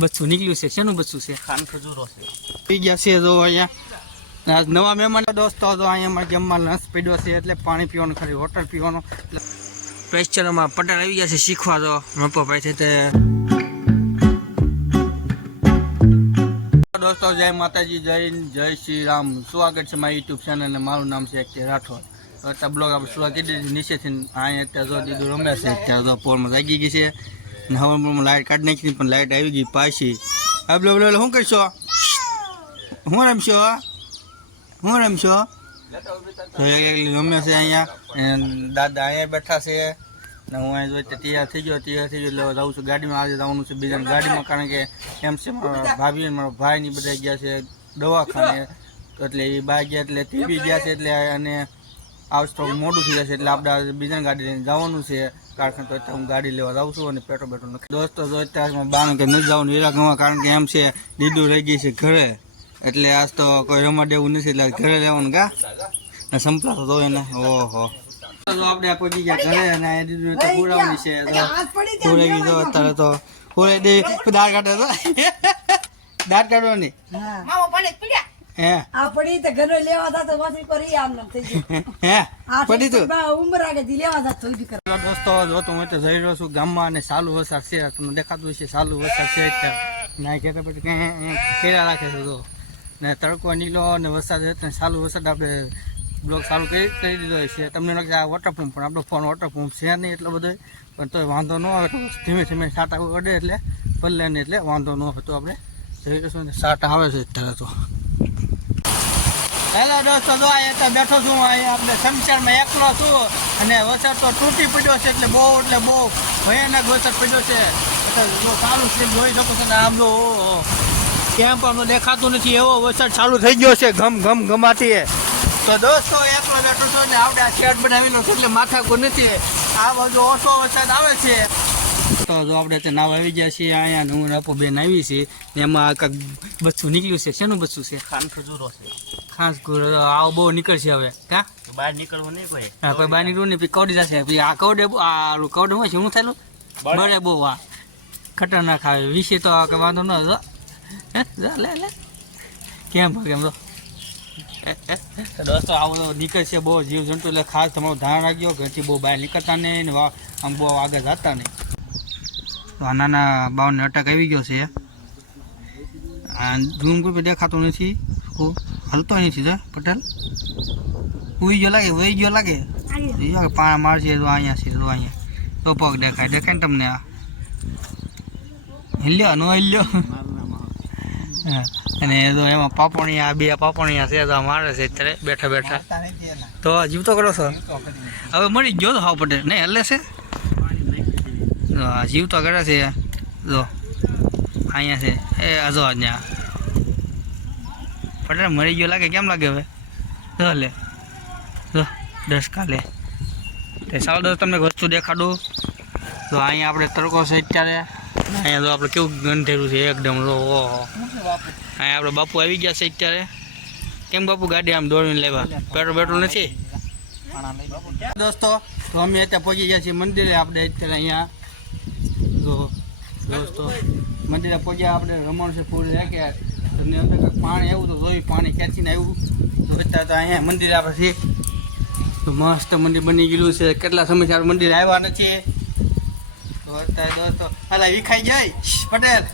બચ્ચું નીકળ્યું છે. શેનું બચ્ચું છે? ખાન ખજૂરો છે. પી ગયા છે જો અહીંયા નવા મહેમાન દોસ્તો તો અહીંયા જમવા લંચ પીડ્યો છે એટલે પાણી પીવાનું ખાલી વોટર પીવાનું. પ્રેસ્ચરમાં પટેલ આવી ગયા છે શીખવા તો મપભાઈ છે તે દોસ્તો જય માતાજી જય શ્રી રામ. સ્વાગત છે મારી યુટ્યુબ ચેનલ ને મારું નામ છે કે રાઠોડ. અત્યારે બ્લોગ આપણે શરૂઆત કરી દીધી નીચેથી. અહીંયા અત્યારે જો દીધું રમે છે અત્યારે તો પોરમાં લાગી ગઈ છે ને હવામાં લાઇટ કાઢી નાખી પણ લાઇટ આવી ગઈ પાછી. આ બ્લો શું કરશો? હું રમશો રમે છે અહીંયા. દાદા અહીંયા બેઠા છે ને હું અહીં જોઈ તૈયાર થઈ ગયો એટલે જાઉં છું ગાડીમાં. આજે જવાનું છે બીજાની ગાડીમાં કારણ કે એમ છે મારા ભાભી મારા ભાઈની બધા ગયા છે દવાખાને એટલે એ બહાર ગયા એટલે તે બી ગયા છે એટલે અને આવશે તો મોડું થઈ જશે એટલે આપણે બીજાની ગાડી લઈને જવાનું છે કારખાને. તો અત્યારે હું ગાડી લેવા જાઉં છું અને પેટ્રોલ નથી. દોસ્તો જો અત્યારે બાનું કે નથી જવાનું હીરા ગવા કારણ કે એમ છે દીદું રહી ગઈ છે ઘરે એટલે આજ તો કોઈ રમવા દેવું નથી એટલે ઘરે રહેવાનું ગા ને સંપલા તો એને ઓહો. આપણે પહોંચી ગયા ઘરે અને દીદું તો પૂરાવાની છે પૂરેવી જો અત્યારે તો પૂરે દે દાળ કાઢે તો દાળ કાઢવાની હે આપડી તો ઘરે લેવા તા તો વાસી કરી આમ નામ થઈ ગયું હે પડી તું ઉંમર આગે દી લેવા તા થોડી કર. દોસ્તો જો તો હું તો જઈ રહ્યો છું ગામમાં અને ચાલુ વરસાદ છે તમને દેખાતું છે ચાલુ વરસાદ છે અત્યારે ના કે પછી કઈ ખેડા રાખે છે જો ને તડકો નીલો અને વરસાદ એટલે ચાલુ વરસાદ આપણે બ્લોગ ચાલુ કરી દીધો છે. તમને લાગે આ વોટરપ્રૂફ પણ આપણો ફોન વોટરપ્રૂફ છે નહીં એટલો બધો પણ તોય વાંધો ન આવે ધીમે ધીમે સાટા અડે એટલે પલ્લે ને એટલે વાંધો ન હતો. આપણે જઈ રહીશું ને સાટા આવે છે અત્યારે તો. હેલો દોસ્તો જો અહીંયા બેઠો છું અહીંયા આપણે સમચારમાં એકલો છું અને વરસાદ તો તૂટી પડ્યો છે એટલે બહુ ભયાનક વરસાદ પડ્યો છે. જો સારું સ્લીપ જોઈ શકો છો ને આમ જો કેમ પણ દેખાતું નથી એવો વરસાદ ચાલુ થઈ ગયો છે ગમાતી. તો દોસ્તો એકલો બેઠો છો ને આપણે આ શેડ બનાવેલો છે એટલે માથાકૂટ નથી. આ બાજુ ઓછો વરસાદ આવે છે તો જો આપણે તે નાવ આવી ગયા છીએ અહીંયા હું આપો બેન આવી છે એમાં કાંઈક બચ્ચું નીકળ્યું છે. શેનું બચ્ચું છે? ખાન ખજૂરો છે. ખાસ આવો બહુ નીકળશે હવે કા બહાર નીકળવું નહીં કોઈ. હા કોઈ બહાર નીકળવું નહીં પછી કવડી જશે. પછી આ કવડે આ કવડે હોય છે શું થયેલું બળે બહુ આ ખતરનાક આવે વિશે તો કે વાંધો ન હતો લે કેમ તો દોસ્તો આવું નીકળશે બહુ જીવજંતુ એટલે ખાસ તમારું ધ્યાન રાખજો. ઘરથી બહુ બહાર નીકળતા નહીં ને આમ બહુ આગળ જતા નહીં. તો આ નાના બાવને અટક આવી ગયો છે. આ ઝૂમ કોઈ દેખાતું નથી હલતો નથી જો પટેલ ઉઈ ગયો લાગે પાણા મારશે તો અહીંયા છે તો અહીંયા તો પગ દેખાય ને તમને આ હિલ્યો નો હિલ્યો અને તો એમાં પાપણિયા બે પાપણિયા છે તો મારે છે અત્યારે બેઠા તો જીવતો કરો છો હવે મળી ગયો તો હાવ પટેલ નહીં હલે છે જીવતો કરે છે જો અહીંયા છે એ જો અહીંયા પટેલ મરી ગયો લાગે કેમ લાગે હવે જો લે જો 10 કાલે તે સાવ દોસ્ત તમને વસ્તુ દેખાડું. તો અહીંયા આપણે તડકો છે અત્યારે અહીંયા તો આપણે કેવું ગંધેરું છે એકદમ ઓહો. અહીંયા આપણે બાપુ આવી ગયા છે અત્યારે. કેમ બાપુ ગાડી આમ દોડીને લેવા પેટ્રોલ નથી દોસ્તો? તો અમે અત્યારે પહોંચી ગયા છીએ મંદિરે. આપણે અત્યારે અહીંયા જો દોસ્તો મંદિરે પહોંચ્યા આપણે રમણ છે પૂરી રાખ્યા તમને અંદર પાણી આવ્યું તો જોયું પાણી ખેંચીને આવ્યું તો અત્યારે તો અહીંયા મંદિરે આપણે છીએ તો મસ્ત મંદિર બની ગયેલું છે. કેટલા સમયથી આપણે મંદિર આવ્યા નથી તો અત્યારે દોસ્તો હાલા વિખાઈ જાય પટેલ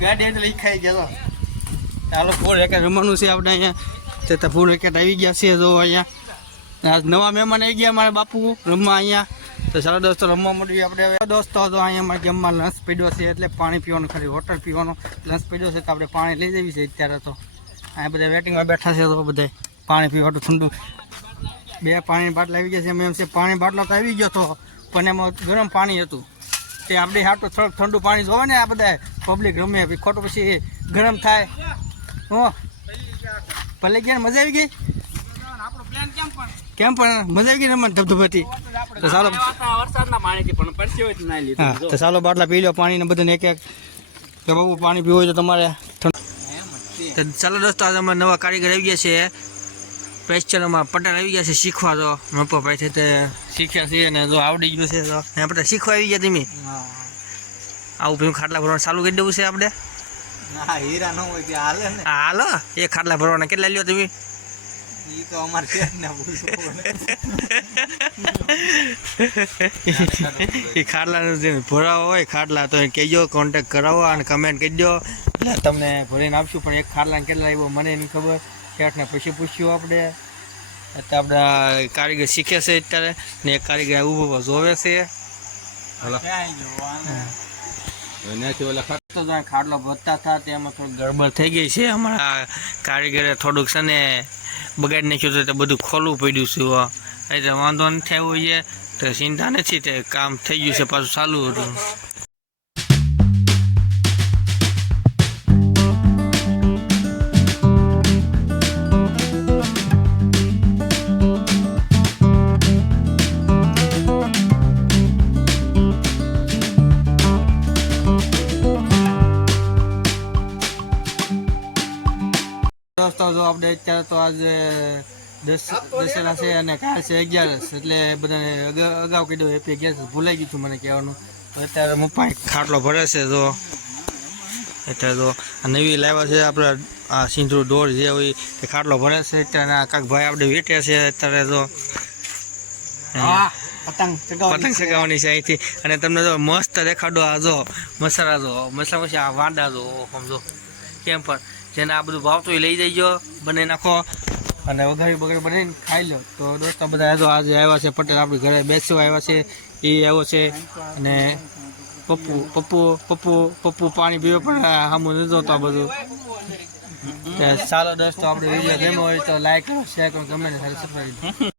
ગાડી એટલે વિખાઈ ગયા. તો ચાલો ફૂલ રેકેટ રમવાનું છે આપણે અહીંયા તો ફૂલ રેકેટ આવી ગયા છે જો અહીંયા નવા મહેમાન આવી ગયા મારા બાપુ રમવા અહીંયા. તો ચાલો દોસ્તો રમવા મળીએ આપણે હવે. દોસ્તો તો અહીંયા જમવા લંચ પીડ્યો છે એટલે પાણી પીવાનું ખાલી વોટર પીવાનો લંચ પીડ્યો છે તો આપણે પાણી લઈ જવી છે અત્યારે. તો અહીંયા બધા વેટિંગમાં બેઠા છે તો બધા પાણી પીવાનું ઠંડુ બે પાણી બાટલા આવી ગયા છે. એમ છે પાણી બાટલો તો આવી ગયો હતો પણ એમાં ગરમ પાણી હતું તે આપણે હાટું થોડુંક ઠંડુ પાણી જોવે ને આ બધા પબ્લિક રમે ખોટું પછી ગરમ થાય હો ભલે ગયા મજા આવી ગઈ કેમ પણ મજા આવી ગઈ રમવા ધબધબાટી. તો ચાલો વરસાદના પાણીથી પણ પરસ્યો જ ના લીધું. હા તો ચાલો બાટલા પી લો પાણીને બધાને એક કે બાબુ પાણી પીવું હોય તો તમારે. તો ચાલો દોસ્તો આજે અમે નવા કારીગર આવી ગયા છે પ્રેસ્ચરમાં પટેલ આવી ગયા છે શીખવા. તો મપભાઈ છે તે શીખ્યા છીએ ને જો આવડી ગયું છે તો આપણે શીખવા આવી ગયા તમે આવું પીવું ખાટલા ભરવાનું ચાલુ કરી દેવું છે આપણે હા હીરા ન હોય ત્યાં હાલે ને હા હાલો એ ખાટલા ભરવાના કેટલા લ્યો તમે ઈ તો અમારે છે જ ને પૂછવું એ ખાટલાનું જે ભરાવો હોય ખાટલા તો કહેજો કોન્ટેક કરાવો અને કમેન્ટ કરજો એટલે તમને ભરીને આપશું પણ એક ખાટલાને કેટલા આવ્યો મને નહીં ખબર ક્યાંકને પછી પૂછ્યું આપણે એટલે આપણા કારીગર શીખે છે અત્યારે ને એક કારીગર ઊભો જોવે છે તો ખાટલો ભરતા હતા તેમાં થોડું ગડબડ થઈ ગઈ છે અમારા કારીગરે થોડુંક છે ને બગાડી નાખ્યું તો બધું ખોલવું પડ્યું છે એટલે વાંધો નથી આવ્યો છે તો ચિંતા નથી તે કામ થઈ ગયું છે પાછું ચાલુ હતું દોસ્તો જો આપણે અત્યારે તો આજે દશેરા છે અને કાલ છે 11 એટલે બધાને અગાઉ કીધું હેપી 11 ભૂલાઈ ગયું હતું મને કહેવાનું અત્યારે મપ્પા ખાટલો ભરે છે જો અત્યારે તો નવી લાવ્યા છે આપણે આ સિંધુ દોર જે હોય તે ખાટલો ભરે છે અત્યારે કાંક ભાઈ આપણે વેટે છે અત્યારે તો પતંગ ચગાવવાની છે અહીંથી અને તમને જો મસ્ત દેખાડો આ જો મસાલા પછી આ વાંડા જો સમજો કેમ પણ જેને આ બધું ભાવતું એ લઈ જઈજો બનાવી નાખો અને વઘારી બગડી બનાવીને ખાઈ લો તો દોસ્તો બધા જો આજે આવ્યા છે પટેલ આપણી ઘરે બેસવા આવ્યા છે એ આવ્યો છે અને પપ્પુ પાણી પીવે પણ સામું નથી જોતા બધું ચાલો દોસ્તો આપણે વિડીયો ગમ્યો હોય તો લાઈક કરો શેર કરો ગમે ને સબસ્ક્રાઈબ